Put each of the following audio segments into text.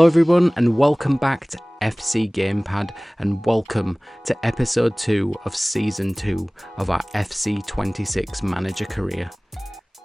Hello everyone and welcome back to FC Gamepad and welcome to episode 2 of season 2 of our FC 26 manager career.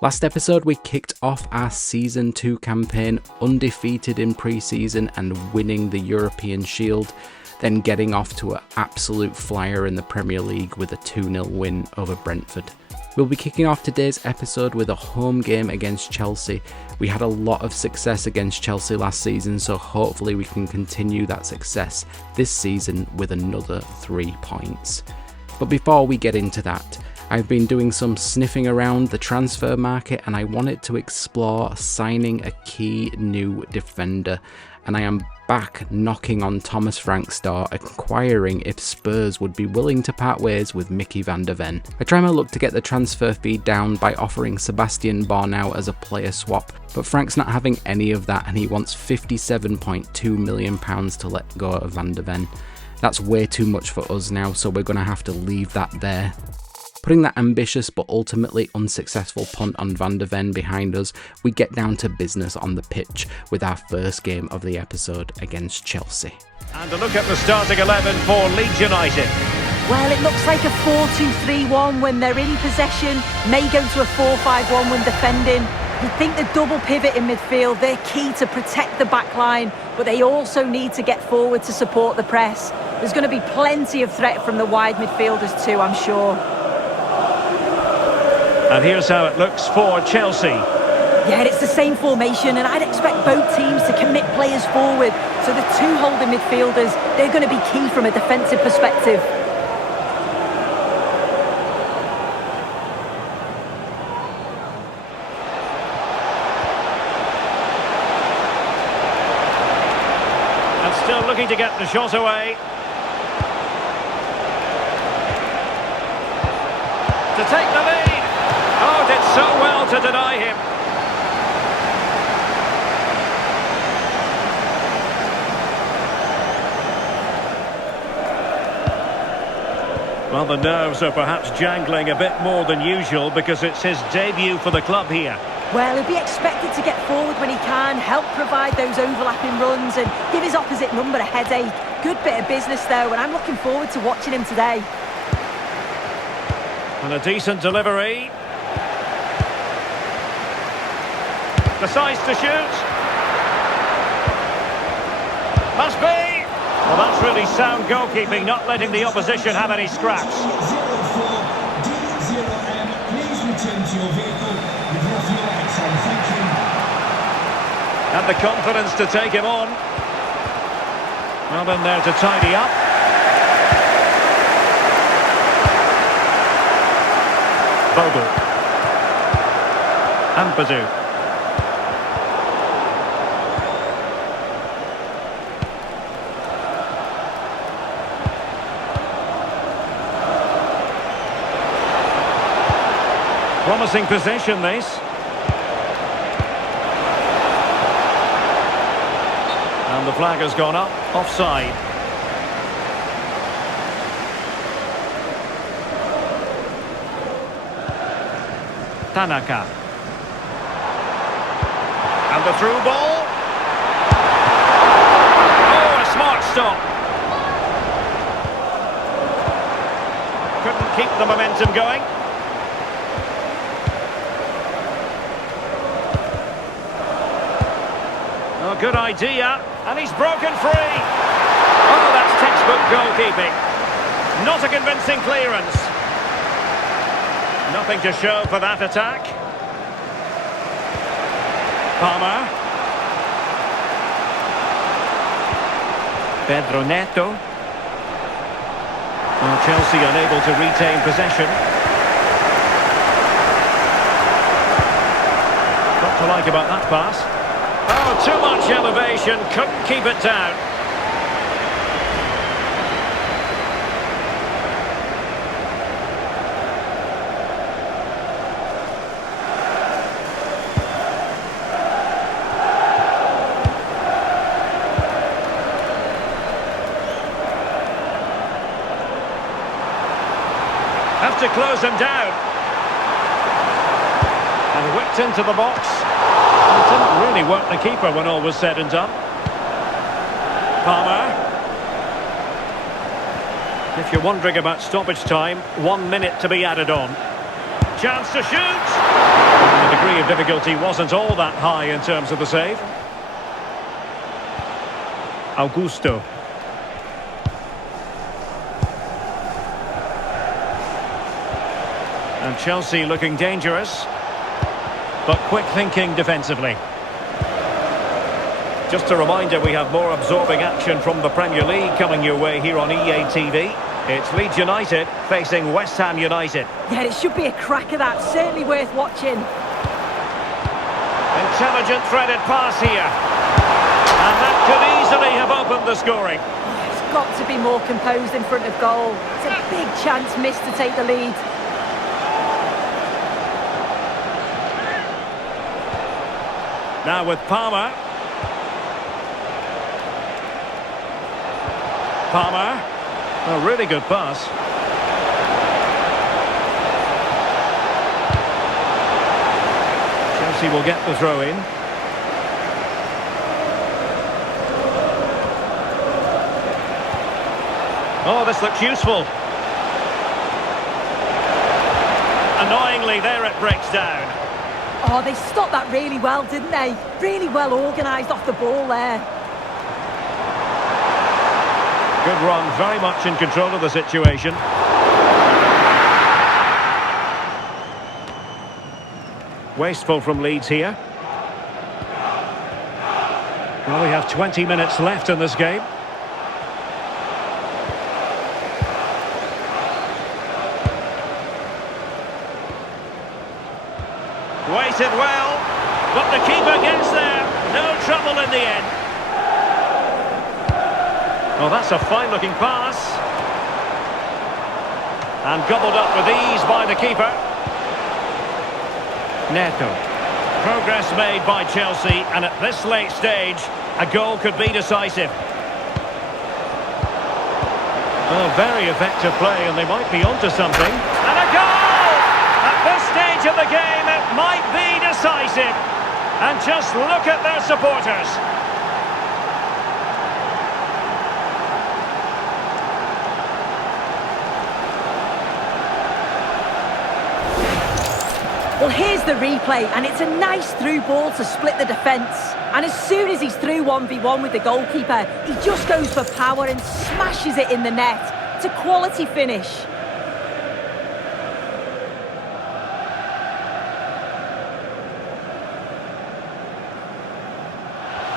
Last episode we kicked off our season 2 campaign undefeated in pre-season and winning the European Shield, then getting off to an absolute flyer in the Premier League with a 2-0 win over Brentford. We'll be kicking off today's episode with a home game against Chelsea. We had a lot of success against Chelsea last season, so hopefully we can continue that success this season with another 3 points. But before we get into that, I've been doing some sniffing around the transfer market and I wanted to explore signing a key new defender, and I am back knocking on Thomas Frank's door, inquiring if Spurs would be willing to part ways with Mickey van der Ven. I try my luck to get the transfer fee down by offering Sebastian Bornau as a player swap, but Frank's not having any of that and he wants £57.2 million to let go of van der Ven. That's way too much for us now, so we're going to have to leave that there. Putting that ambitious but ultimately unsuccessful punt on Van der Ven behind us, we get down to business on the pitch with our first game of the episode against Chelsea. And a look at the starting 11 for Leeds United. Well, it looks like a 4-2-3-1 when they're in possession, may go to a 4-5-1 when defending. You think the double pivot in midfield, they're key to protect the back line, but they also need to get forward to support the press. There's going to be plenty of threat from the wide midfielders too, I'm sure. And here's how it looks for Chelsea. Yeah, it's the same formation, and I'd expect both teams to commit players forward. So the two holding midfielders, they're going to be key from a defensive perspective. And still looking to get the shot away. To take the lead. Oh, did so well to deny him. Well, the nerves are perhaps jangling a bit more than usual because it's his debut for the club here. Well, he'll be expected to get forward when he can, help provide those overlapping runs and give his opposite number a headache. Good bit of business though, and I'm looking forward to watching him today. And a decent delivery. Decides to shoot. Must be. Well, that's really sound goalkeeping, not letting the opposition have any scraps. 04D0M, please return to your vehicle with your fuel excise. Thank you. And the confidence to take him on. Well, in there to tidy up. Vogel. Ampadu. Promising possession, this. And the flag has gone up, offside. Tanaka. And the through ball. Oh, a smart stop. Couldn't keep the momentum going. Oh, good idea. And he's broken free. Oh, that's textbook goalkeeping. Not a convincing clearance. Nothing to show for that attack. Palmer. Pedro Neto. Well, Chelsea unable to retain possession. What to like about that pass? Oh, too much elevation, couldn't keep it down. Have to close him down. And whipped into the box. It didn't really work the keeper when all was said and done. Palmer. If you're wondering about stoppage time, 1 minute to be added on. Chance to shoot! The degree of difficulty wasn't all that high in terms of the save. Augusto. And Chelsea looking dangerous, but quick thinking defensively. Just a reminder, we have more absorbing action from the Premier League coming your way here on EA TV. It's Leeds United facing West Ham United. Yeah, it should be a cracker, that. Certainly worth watching. Intelligent threaded pass here. And that could easily have opened the scoring. He's got to be more composed in front of goal. It's a big chance missed to take the lead. Now with Palmer. Palmer. A really good pass. Chelsea will get the throw in. Oh, this looks useful. Annoyingly, there it breaks down. Oh, they stopped that really well, didn't they? Really well organised off the ball there. Good run, very much in control of the situation. Wasteful from Leeds here. Well, we have 20 minutes left in this game. Waited well, but the keeper gets there. No trouble in the end. Oh, that's a fine-looking pass. And gobbled up with ease by the keeper. Neto. Progress made by Chelsea, and at this late stage, a goal could be decisive. Oh, very effective play, and they might be onto something. And a goal! At this stage of the game, it might be decisive. And just look at their supporters. Well, here's the replay, and it's a nice through ball to split the defence. And as soon as he's through 1v1 with the goalkeeper, he just goes for power and smashes it in the net. It's a quality finish.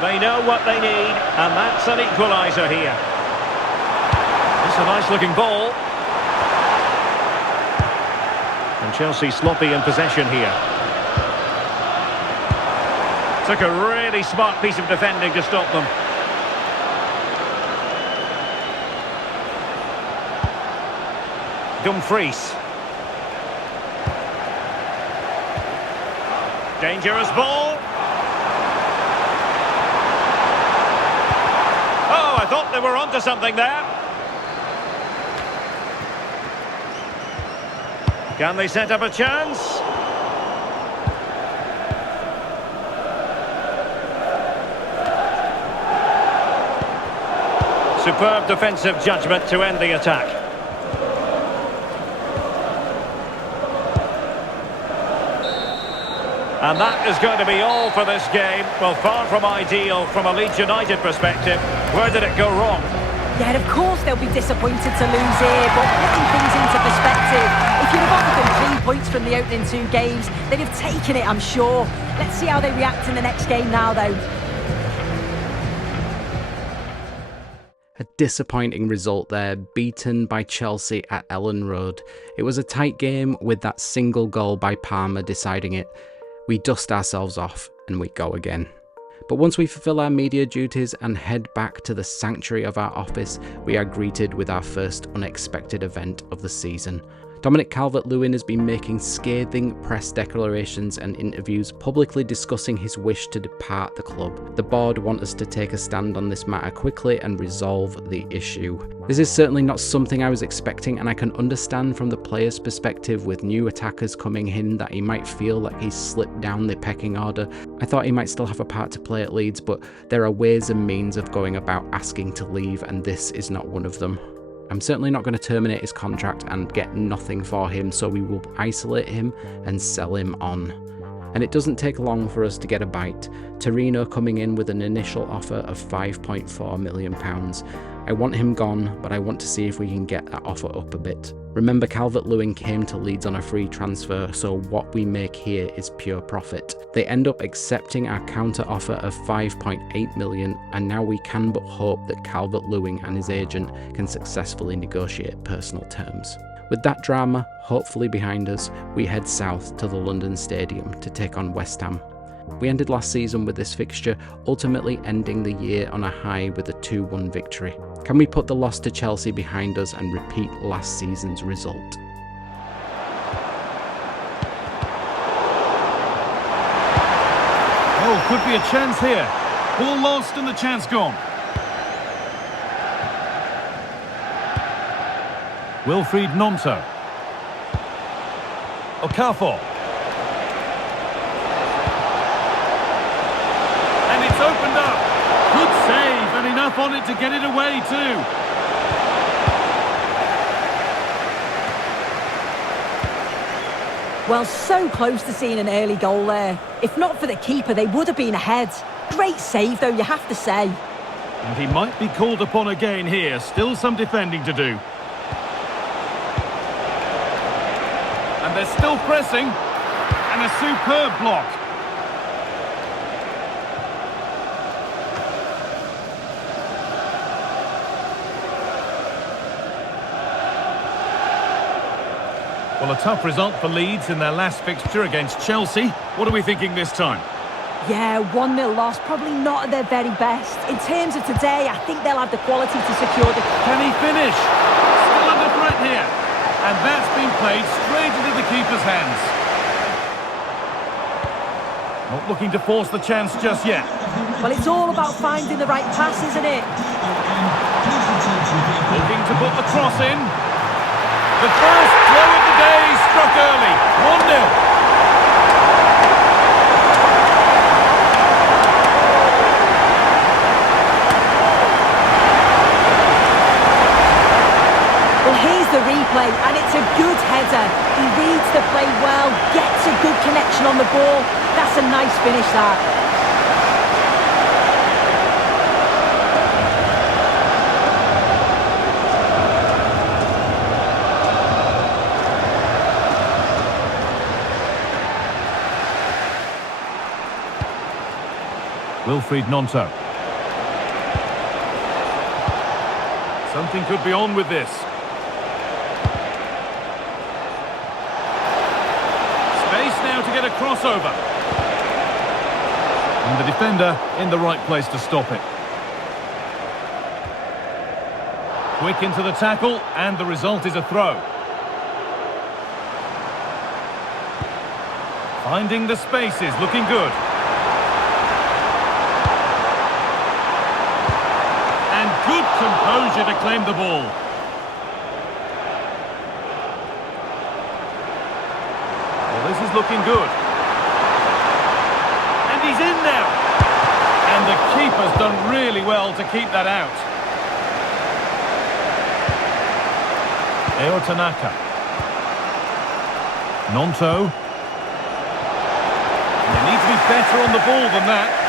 They know what they need, and that's an equaliser here. It's a nice-looking ball. And Chelsea sloppy in possession here. Took a really smart piece of defending to stop them. Dumfries. Dangerous ball. Oh, I thought they were onto something there. Can they set up a chance? Superb defensive judgment to end the attack. And that is going to be all for this game. Well, far from ideal from a Leeds United perspective. Where did it go wrong? Yeah, of course they'll be disappointed to lose here, but putting things into perspective, if you'd have offered them 3 points from the opening 2 games, they'd have taken it, I'm sure. Let's see how they react in the next game now, though. A disappointing result there, beaten by Chelsea at Ellen Road. It was a tight game with that single goal by Palmer deciding it. We dust ourselves off and we go again. But once we fulfill our media duties and head back to the sanctuary of our office, we are greeted with our first unexpected event of the season. Dominic Calvert-Lewin has been making scathing press declarations and interviews publicly discussing his wish to depart the club. The board want us to take a stand on this matter quickly and resolve the issue. This is certainly not something I was expecting, and I can understand from the player's perspective with new attackers coming in that he might feel like he's slipped down the pecking order. I thought he might still have a part to play at Leeds, but there are ways and means of going about asking to leave, and this is not one of them. I'm certainly not going to terminate his contract and get nothing for him, so we will isolate him and sell him on. And it doesn't take long for us to get a bite. Torino coming in with an initial offer of £5.4 million. I want him gone, but I want to see if we can get that offer up a bit. Remember, Calvert-Lewin came to Leeds on a free transfer, so what we make here is pure profit. They end up accepting our counter offer of £5.8 million, and now we can but hope that Calvert-Lewin and his agent can successfully negotiate personal terms. With that drama hopefully behind us, we head south to the London Stadium to take on West Ham. We ended last season with this fixture, ultimately ending the year on a high with a 2-1 victory. Can we put the loss to Chelsea behind us and repeat last season's result? Oh, could be a chance here. Ball lost and the chance gone. Wilfried Gnonto. Okafor. And it's opened up. Good save, and enough on it to get it away too. Well, so close to seeing an early goal there. If not for the keeper, they would have been ahead. Great save, though, you have to say. And he might be called upon again here. Still some defending to do. And they're still pressing. And a superb block. Well, a tough result for Leeds in their last fixture against Chelsea. What are we thinking this time? Yeah, 1-0 loss, probably not at their very best. In terms of today, I think they'll have the quality to secure the... Can he finish? Still under threat here. And that's been played straight into the keeper's hands. Not looking to force the chance just yet. Well, it's all about finding the right pass, isn't it? Looking to put the cross in. The first blow of the day struck early. 1-0. Well, here's the replay, and it's a good header. He reads the play well, gets a good connection on the ball. That's a nice finish, that. Wilfried Gnonto. Something could be on with this. Space now to get a crossover. And the defender in the right place to stop it. Quick into the tackle, and the result is a throw. Finding the spaces, looking good. Good composure to claim the ball. Well, this is looking good. And he's in now. And the keeper's done really well to keep that out. Eo Tanaka. Gnonto. And they need to be better on the ball than that.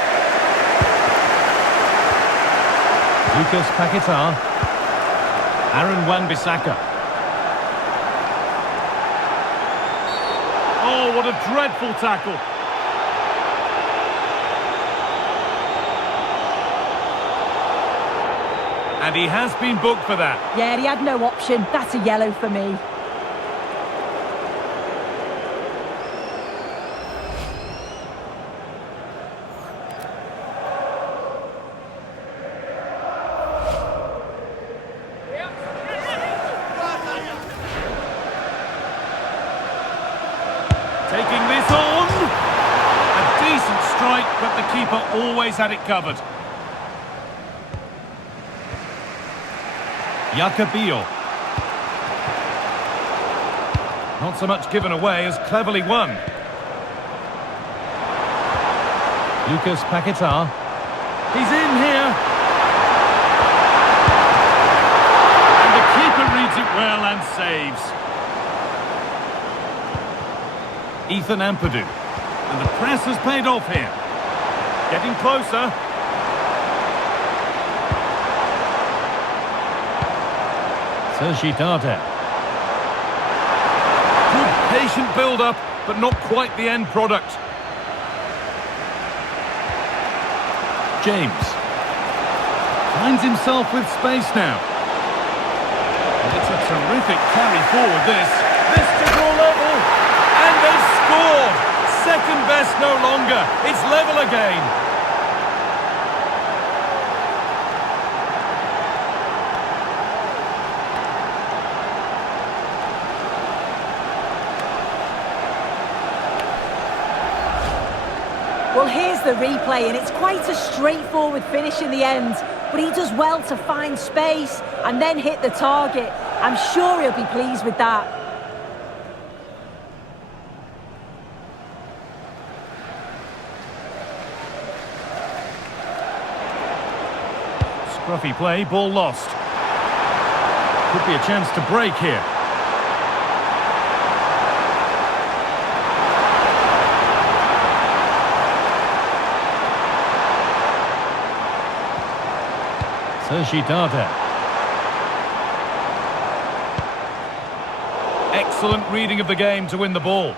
Lucas Paquetá. Aaron Wan-Bissaka. Oh, what a dreadful tackle. And he has been booked for that. Yeah, he had no option. That's a yellow for me. but the keeper always had it covered. Jacobillo. Not so much given away as cleverly won. Lucas Paquetá. He's in here. And the keeper reads it well and saves. Ethan Ampadu. And the press has paid off here. Getting closer. Sergi Darder. Good patient build-up, but not quite the end product. James. Finds himself with space now. And it's a terrific carry forward, this. This to draw level. And they've scored! Second best no longer. It's level again. Well, here's the replay, and it's quite a straightforward finish in the end. But he does well to find space and then hit the target. I'm sure he'll be pleased with that. Scruffy play, ball lost. Could be a chance to break here. Sergi Darder. Excellent reading of the game to win the ball.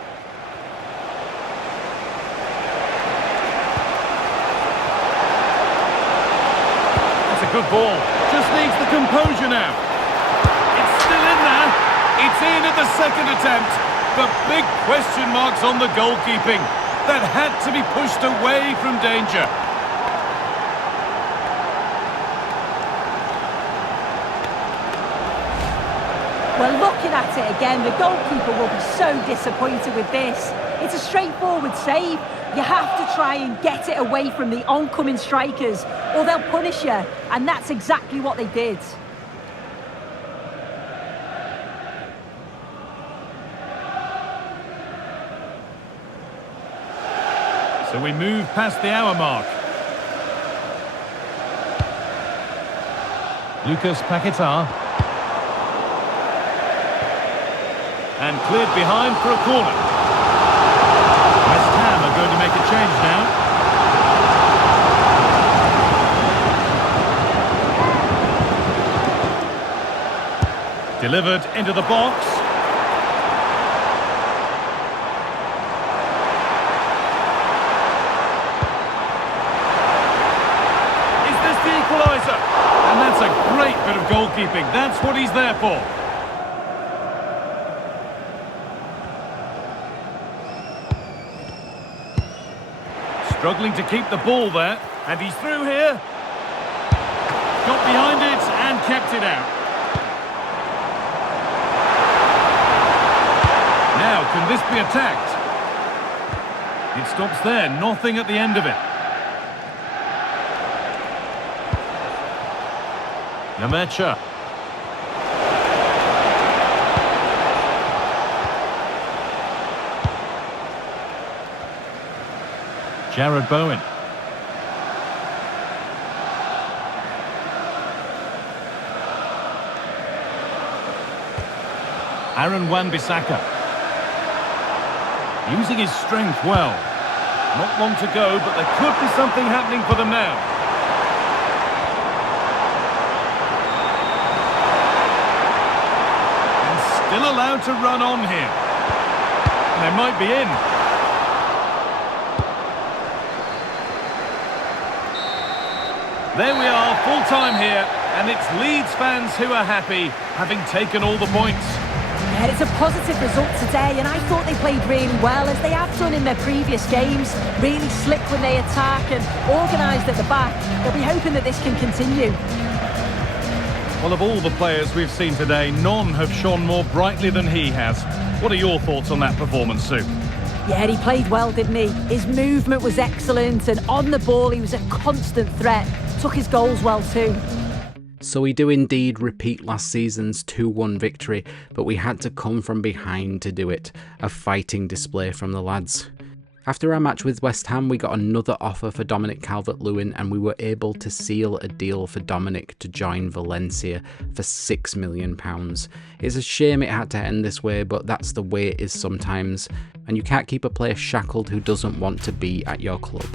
That's a good ball. Just needs the composure now. It's still in there. It's in at the second attempt. But big question marks on the goalkeeping. That had to be pushed away from danger. Well, looking at it again, the goalkeeper will be so disappointed with this. It's a straightforward save. You have to try and get it away from the oncoming strikers, or they'll punish you, and that's exactly what they did. So we move past the hour mark. Lucas Paquetá. And cleared behind for a corner. West Ham are going to make a change now. Delivered into the box. Is this the equaliser? And that's a great bit of goalkeeping. That's what he's there for. Struggling to keep the ball there, and he's through here. Got behind it and kept it out. Now, can this be attacked? It stops there, nothing at the end of it. Nemecha. Jared Bowen. Aaron Wan-Bissaka. Using his strength well. Not long to go, but there could be something happening for them now. And still allowed to run on here. And they might be in. There we are, full time here, and it's Leeds fans who are happy, having taken all the points. Yeah, it's a positive result today, and I thought they played really well, as they have done in their previous games. Really slick when they attack and organised at the back. They'll be hoping that this can continue. Well, of all the players we've seen today, none have shone more brightly than he has. What are your thoughts on that performance, Sue? Yeah, he played well, didn't he? His movement was excellent, and on the ball he was a constant threat. Took his goals well too. So we do indeed repeat last season's 2-1 victory, but we had to come from behind to do it. A fighting display from the lads. After our match with West Ham, we got another offer for Dominic Calvert-Lewin, and we were able to seal a deal for Dominic to join Valencia for £6 million. It's a shame it had to end this way, but that's the way it is sometimes, and you can't keep a player shackled who doesn't want to be at your club.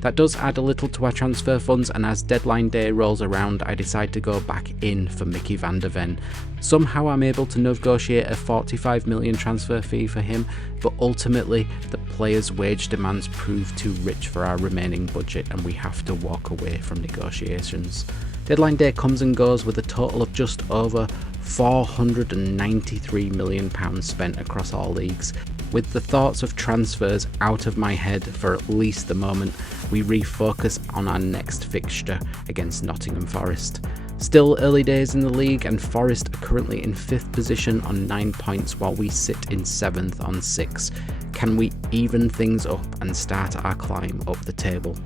That does add a little to our transfer funds, and as deadline day rolls around, I decide to go back in for Mickey van der Ven. Somehow I'm able to negotiate a £45 million transfer fee for him, but ultimately the player's wage demands prove too rich for our remaining budget and we have to walk away from negotiations. Deadline day comes and goes with a total of just over £493 million spent across all leagues. With the thoughts of transfers out of my head for at least the moment, we refocus on our next fixture against Nottingham Forest. Still early days in the league, and Forest are currently in 5th position on 9 points while we sit in 7th on 6. Can we even things up and start our climb up the table?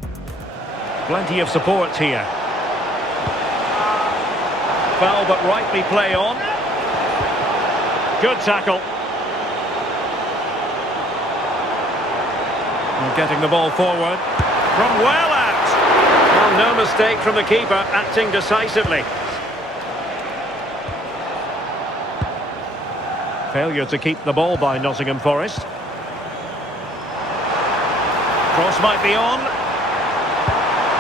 Plenty of support here. Foul but rightly play on. Good tackle. And getting the ball forward from well out. Well, no mistake from the keeper, acting decisively. Failure to keep the ball by Nottingham Forest. Cross might be on.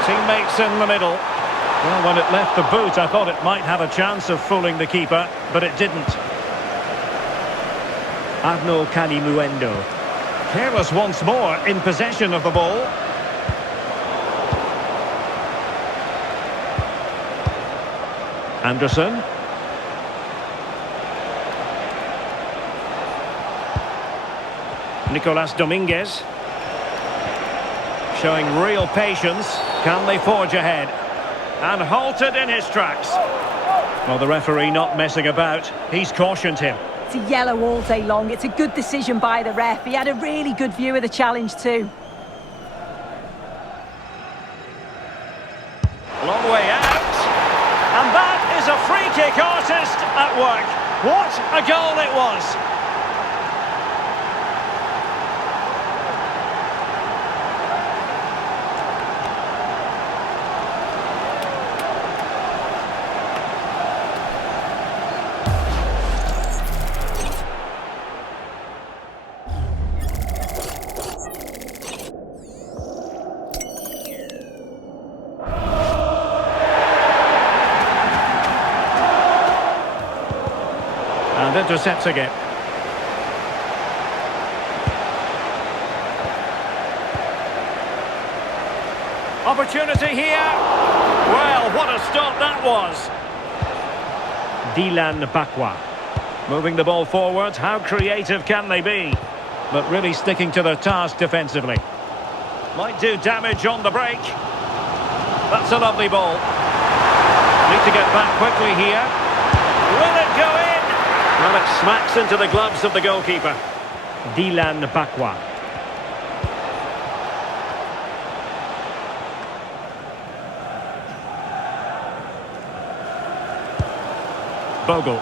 Teammates in the middle. Well, when it left the boot, I thought it might have a chance of fooling the keeper, but it didn't. Arnaud Canimuendo. Careless once more, in possession of the ball. Anderson. Nicolas Dominguez. Showing real patience. Can they forge ahead? And halted in his tracks. Well, the referee not messing about. He's cautioned him. It's a yellow all day long. It's a good decision by the ref. He had a really good view of the challenge too. Long way out. And that is a free kick artist at work. What a goal it was. And intercepting it. Opportunity here. Well, what a stop that was. Dylan Bakwa. Moving the ball forward. How creative can they be? But really sticking to their task defensively. Might do damage on the break. That's a lovely ball. Need to get back quickly here. Will it go in? Well, it smacks into the gloves of the goalkeeper. Dylan Bakwa. Bogle.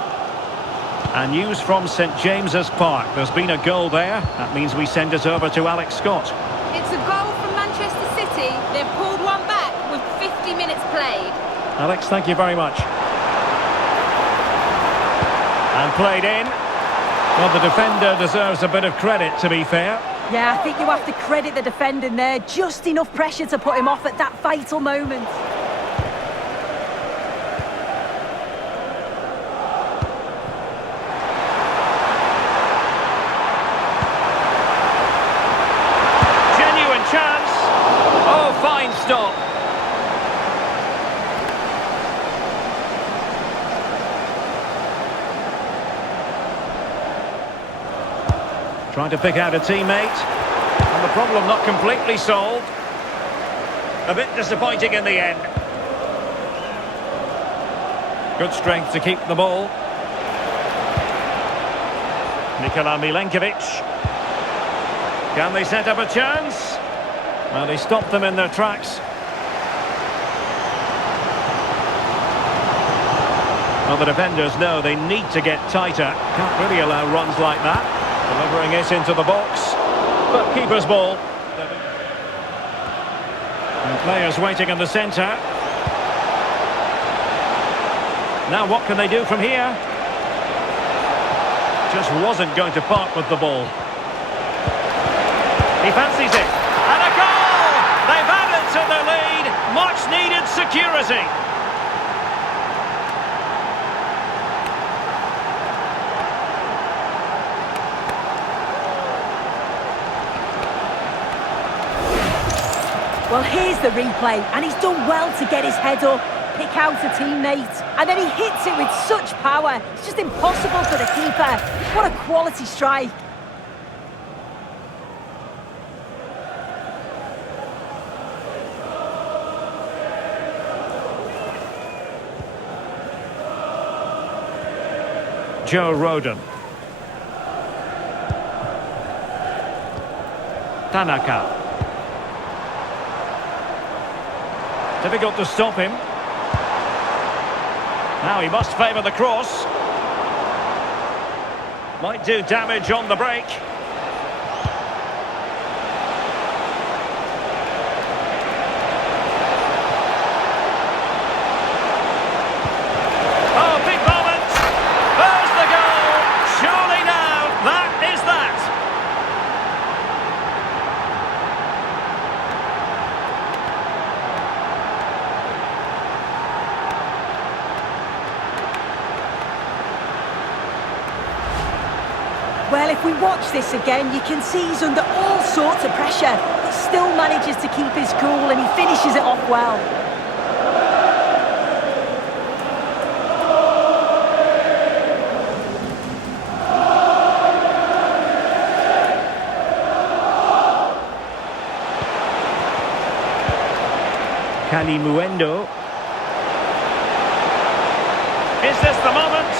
And news from St James's Park. There's been a goal there. That means we send it over to Alex Scott. It's a goal from Manchester City. They've pulled one back with 50 minutes played. Alex, thank you very much. And played in. Well, the defender deserves a bit of credit, to be fair. Yeah, I think you have to credit the defending there. Just enough pressure to put him off at that vital moment. Genuine chance. Oh, fine stop. Trying to pick out a teammate. And the problem not completely solved. A bit disappointing in the end. Good strength to keep the ball. Nikola Milenkovic. Can they set up a chance? Well, he stopped them in their tracks. Well, the defenders know they need to get tighter. Can't really allow runs like that. Delivering it into the box. But keeper's ball. And players waiting in the centre. Now what can they do from here? Just wasn't going to part with the ball. He fancies it. And a goal! They've added to the lead. Much needed security. Well, here's the replay, and he's done well to get his head up, pick out a teammate, and then he hits it with such power. It's just impossible for the keeper. What a quality strike. Joe Rodon. Tanaka. Difficult to stop him. Now he must favour the cross. Might do damage on the break. Oh, big moment! There's the goal! Surely now, that is that! Well, if we watch this again, you can see he's under all sorts of pressure, but still manages to keep his cool and he finishes it off well. Kalimuendo. Is this the moment?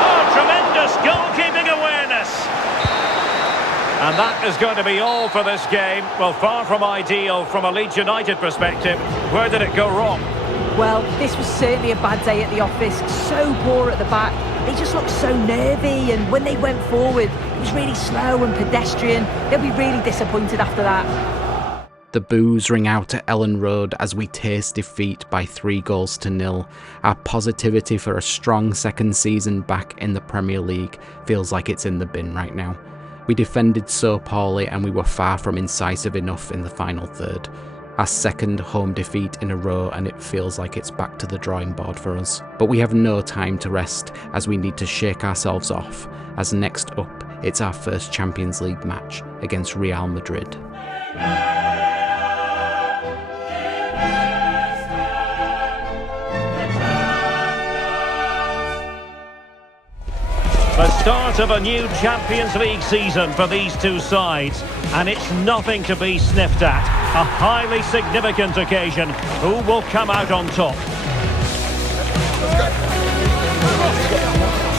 Oh, tremendous goalkeeping awareness. And that is going to be all for this game. Well, far from ideal from a Leeds United perspective. Where did it go wrong? Well, this was certainly a bad day at the office. So poor at the back. They just looked so nervy, and when they went forward, it was really slow and pedestrian. They'll be really disappointed after that. The boos ring out at Ellen Road as we taste defeat by 3-0. Our positivity for a strong second season back in the Premier League feels like it's in the bin right now. We defended so poorly and we were far from incisive enough in the final third. Our second home defeat in a row, and it feels like it's back to the drawing board for us. But we have no time to rest as we need to shake ourselves off, as next up it's our first Champions League match against Real Madrid. The start of a new Champions League season for these two sides, and it's nothing to be sniffed at. A highly significant occasion. Who will come out on top?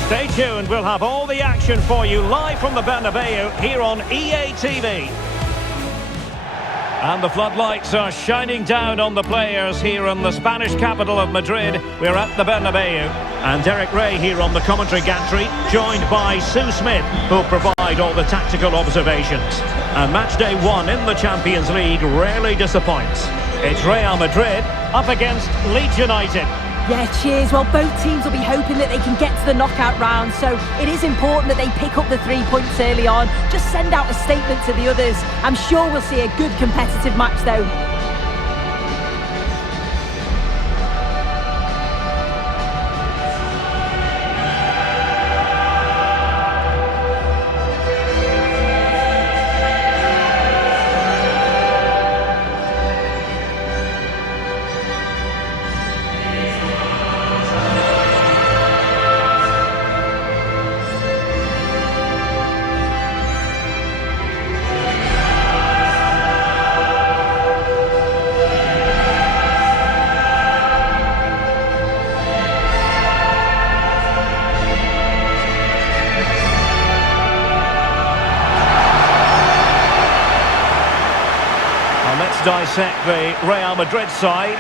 Stay tuned, we'll have all the action for you live from the Bernabeu here on EA TV. And the floodlights are shining down on the players here in the Spanish capital of Madrid. We're at the Bernabeu. And Derek Ray here on the commentary gantry, joined by Sue Smith, who'll provide all the tactical observations. And match day 1 in the Champions League rarely disappoints. It's Real Madrid up against Leeds United. Yeah, cheers. Well, both teams will be hoping that they can get to the knockout round, so it is important that they pick up the 3 points early on. Just send out a statement to the others. I'm sure we'll see a good competitive match though. dissect the Real Madrid side.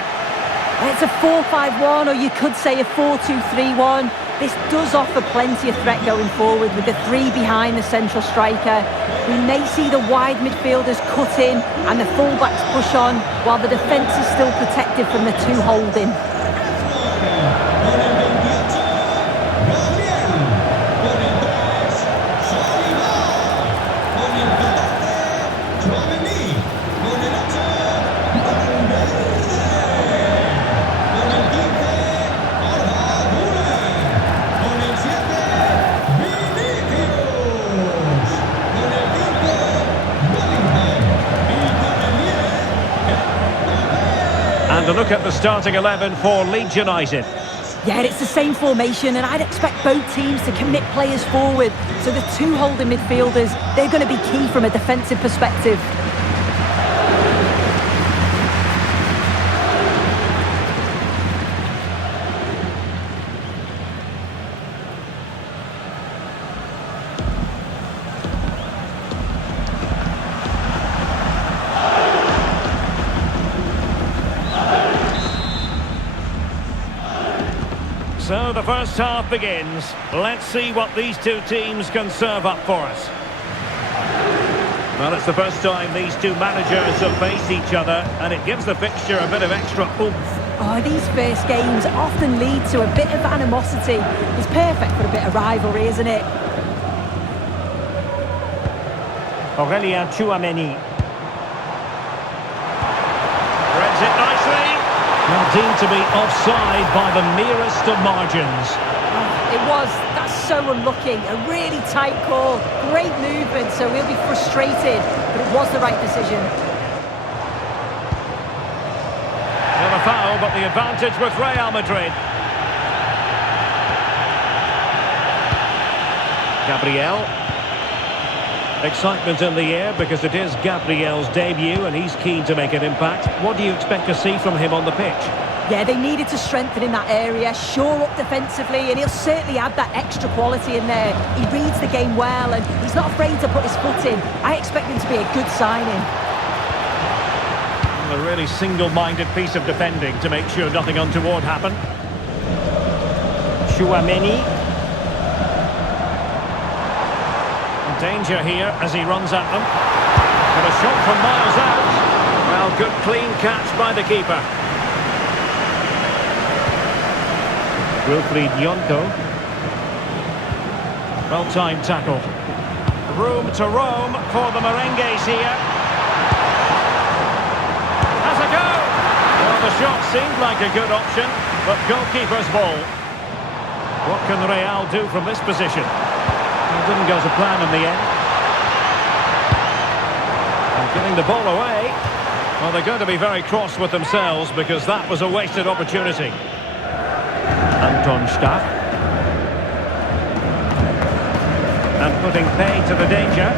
It's a 4-5-1, or you could say a 4-2-3-1. This does offer plenty of threat going forward with the three behind the central striker. We may see the wide midfielders cut in and the fullbacks push on, while the defence is still protected from the two holding. And a look at the starting 11 for Leeds United. Yeah, it's the same formation, and I'd expect both teams to commit players forward. So the two holding midfielders, they're going to be key from a defensive perspective. So the first half begins. Let's see what these two teams can serve up for us. Well, it's the first time these two managers have faced each other, and it gives the fixture a bit of extra oomph. Oh, these first games often lead to a bit of animosity. It's perfect for a bit of rivalry, isn't it? Aurelien Tchouameni. Threads it nicely. Now deemed to be offside by the merest of margins. Oh, it was. That's so unlucky. A really tight call. Great movement, so he'll be frustrated. But it was the right decision. Well, a foul, but the advantage with Real Madrid. Gabriel. Excitement in the air because it is Gabriel's debut and he's keen to make an impact. What do you expect to see from him on the pitch? Yeah, they needed to strengthen in that area, shore up defensively, and he'll certainly add that extra quality in there. He reads the game well and he's not afraid to put his foot in. I expect him to be a good signing. A really single-minded piece of defending to make sure nothing untoward happened. Tchouameni. Danger here as he runs at them. But a shot from miles out. Well, good clean catch by the keeper. Wilfried Yonto. Well-timed tackle. Room to roam for the Merengues here. Has a go! Well, the shot seemed like a good option, but goalkeeper's ball. What can Real do from this position? It didn't go to plan in the end. And giving the ball away. Well, they're going to be very cross with themselves because that was a wasted opportunity. Anton Stach. And putting pay to the danger.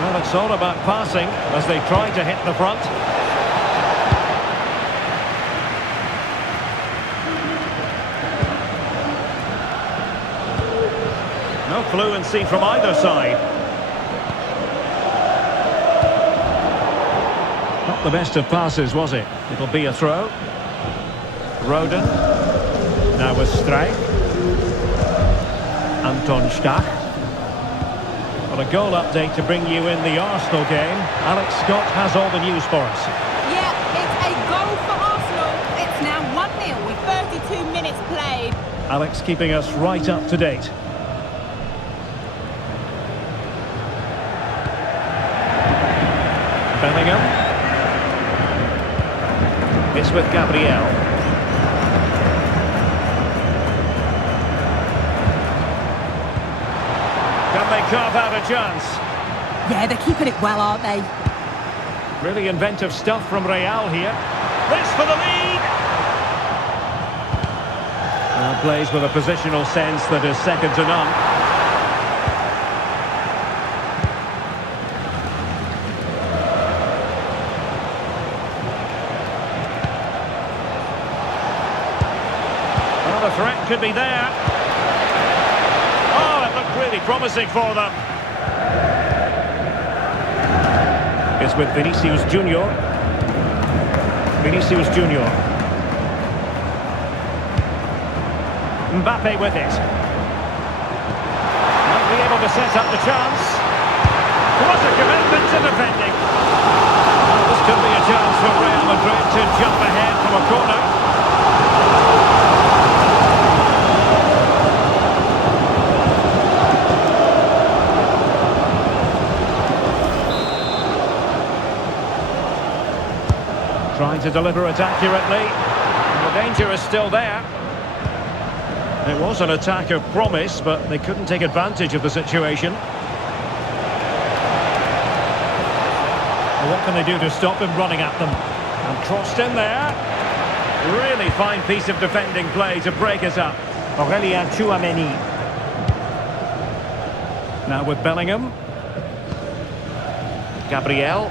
Well, it's all about passing as they try to hit the front. No fluency from either side. Not the best of passes, was it? It'll be a throw. Roden. Now with Strijk. Anton Stach. Well, a goal update to bring you in the Arsenal game. Alex Scott has all the news for us. Yeah, it's a goal for Arsenal. It's now 1-0 with 32 minutes played. Alex keeping us right up to date. Bellingham. It's with Gabriel. Can they carve out a chance? Yeah, they're keeping it well, aren't they? Really inventive stuff from Real here. This for the lead! Plays with a positional sense that is second to none. Well, the threat could be there. Oh, it looked really promising for them. It's with Vinicius Junior. Vinicius Junior. Mbappe with it. Might be able to set up the chance. What a commitment to defending. Well, this could be a chance for Real Madrid to jump ahead from a corner. Trying to deliver it accurately. And the danger is still there. It was an attack of promise, but they couldn't take advantage of the situation. Well, what can they do to stop him running at them? And crossed in there. Really fine piece of defending play to break us up. Aurélien Tchouaméni. Now with Bellingham. Gabriel.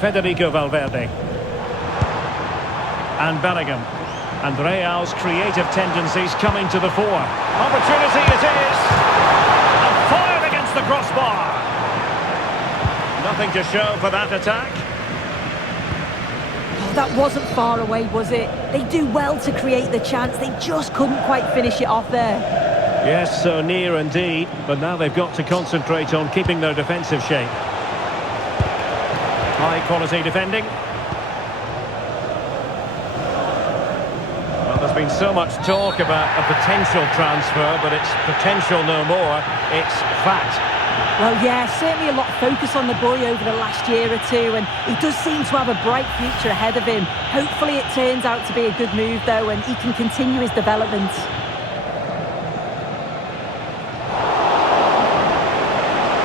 Federico Valverde. And Bellingham. And Real's creative tendencies coming to the fore. Opportunity it is! And fired against the crossbar! Nothing to show for that attack. Oh, that wasn't far away, was it? They do well to create the chance. They just couldn't quite finish it off there. Yes, so near indeed. But now they've got to concentrate on keeping their defensive shape. High quality defending. Well, there's been so much talk about a potential transfer, but it's potential no more. It's fact. Well, yeah, certainly a lot of focus on the boy over the last year or two, and he does seem to have a bright future ahead of him. Hopefully it turns out to be a good move, though, and he can continue his development.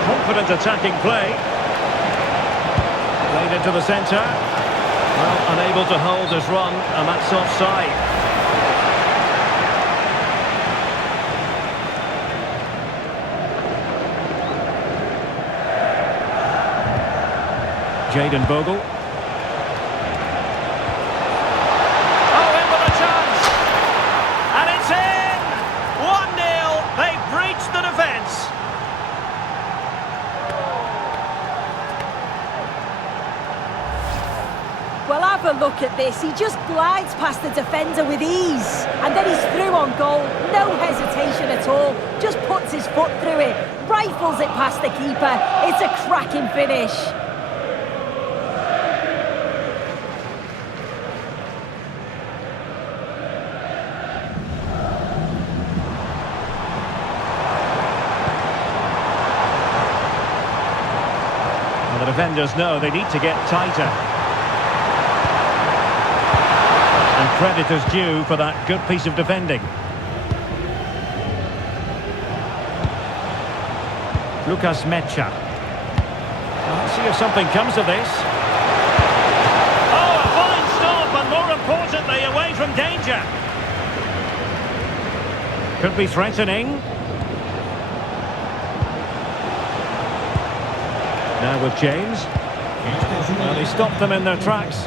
Confident attacking play. Played into the centre. Well, unable to hold his run, and that's offside. Jadon Bogle. Oh, in with a chance! And it's in! 1-0. They've breached the defence. Well, have a look at this. He just glides past the defender with ease. And then he's through on goal. No hesitation at all. Just puts his foot through it. Rifles it past the keeper. It's a cracking finish. The defenders know they need to get tighter. And credit is due for that good piece of defending. Lucas Mecha. Let's see if something comes of this. Oh, a fine stop, and more importantly, away from danger. Could be threatening. Now with James. Well, he stopped them in their tracks.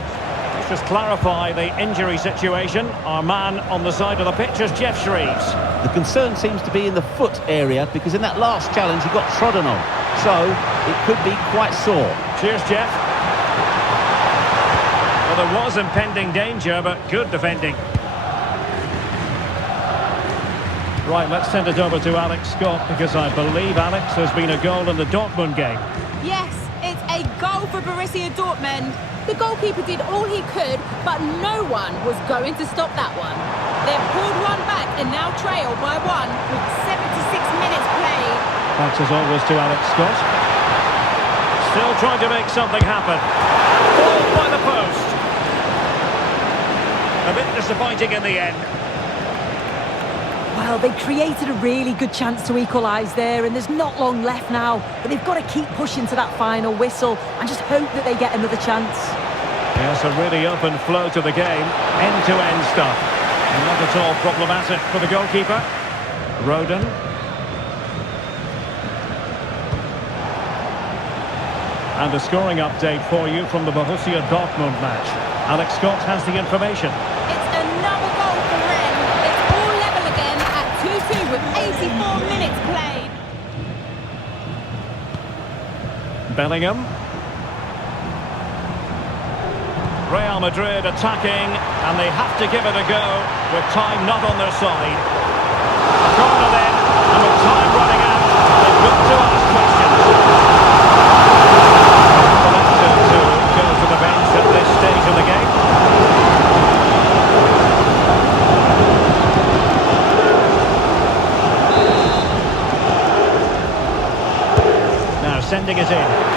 Let's just clarify the injury situation. Our man on the side of the pitch is Jeff Shreves. The concern seems to be in the foot area, because in that last challenge he got trodden on. So it could be quite sore. Cheers, Jeff. Well, there was impending danger, but good defending. Right, let's send it over to Alex Scott, because I believe, Alex, there's been a goal in the Dortmund game. Yes, it's a goal for Borussia Dortmund. The goalkeeper did all he could, but no one was going to stop that one. They've pulled one back and now trail by one with 76 minutes played. Thanks as always to Alex Scott. Still trying to make something happen. Ball by the post. A bit disappointing in the end. Well, they created a really good chance to equalise there, and there's not long left now, but they've got to keep pushing to that final whistle and just hope that they get another chance. Yes, a really open flow to the game, end-to-end stuff. And not at all problematic for the goalkeeper. Rodon. And a scoring update for you from the Borussia Dortmund match. Alex Scott has the information. It's another goal for Rennes. It's all level again at 2-2 with 84 minutes played. Bellingham. Real Madrid attacking, and they have to give it a go with time not on their side. A corner then, and with time running out, they've got to ask questions. Selected to go to the bench at this stage of the game. Now sending it in.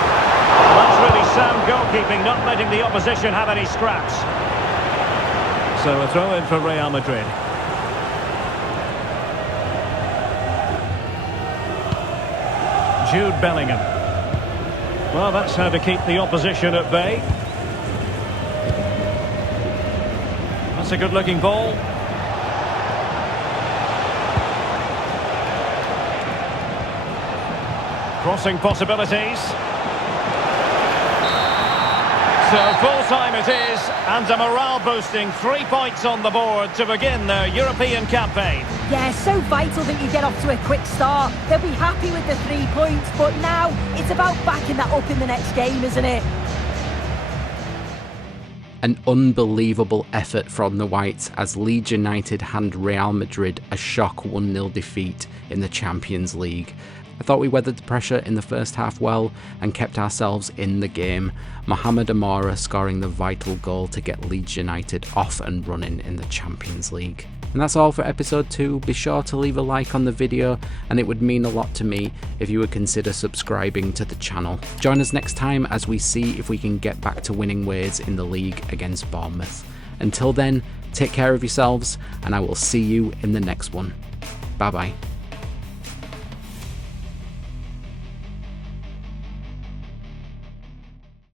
That's really sound goalkeeping, not letting the opposition have any scraps. So a throw in for Real Madrid. Jude Bellingham. Well, that's how to keep the opposition at bay. That's a good-looking ball. Crossing possibilities. So full-time it is, and a morale-boosting 3 points on the board to begin their European campaign. Yeah, so vital that you get off to a quick start. They'll be happy with the 3 points, but now it's about backing that up in the next game, isn't it? An unbelievable effort from the Whites as Leeds United hand Real Madrid a shock 1-0 defeat in the Champions League. I thought we weathered the pressure in the first half well and kept ourselves in the game. Mohamed Amora scoring the vital goal to get Leeds United off and running in the Champions League. And that's all for episode 2. Be sure to leave a like on the video, and it would mean a lot to me if you would consider subscribing to the channel. Join us next time as we see if we can get back to winning ways in the league against Bournemouth. Until then, take care of yourselves, and I will see you in the next one. Bye bye.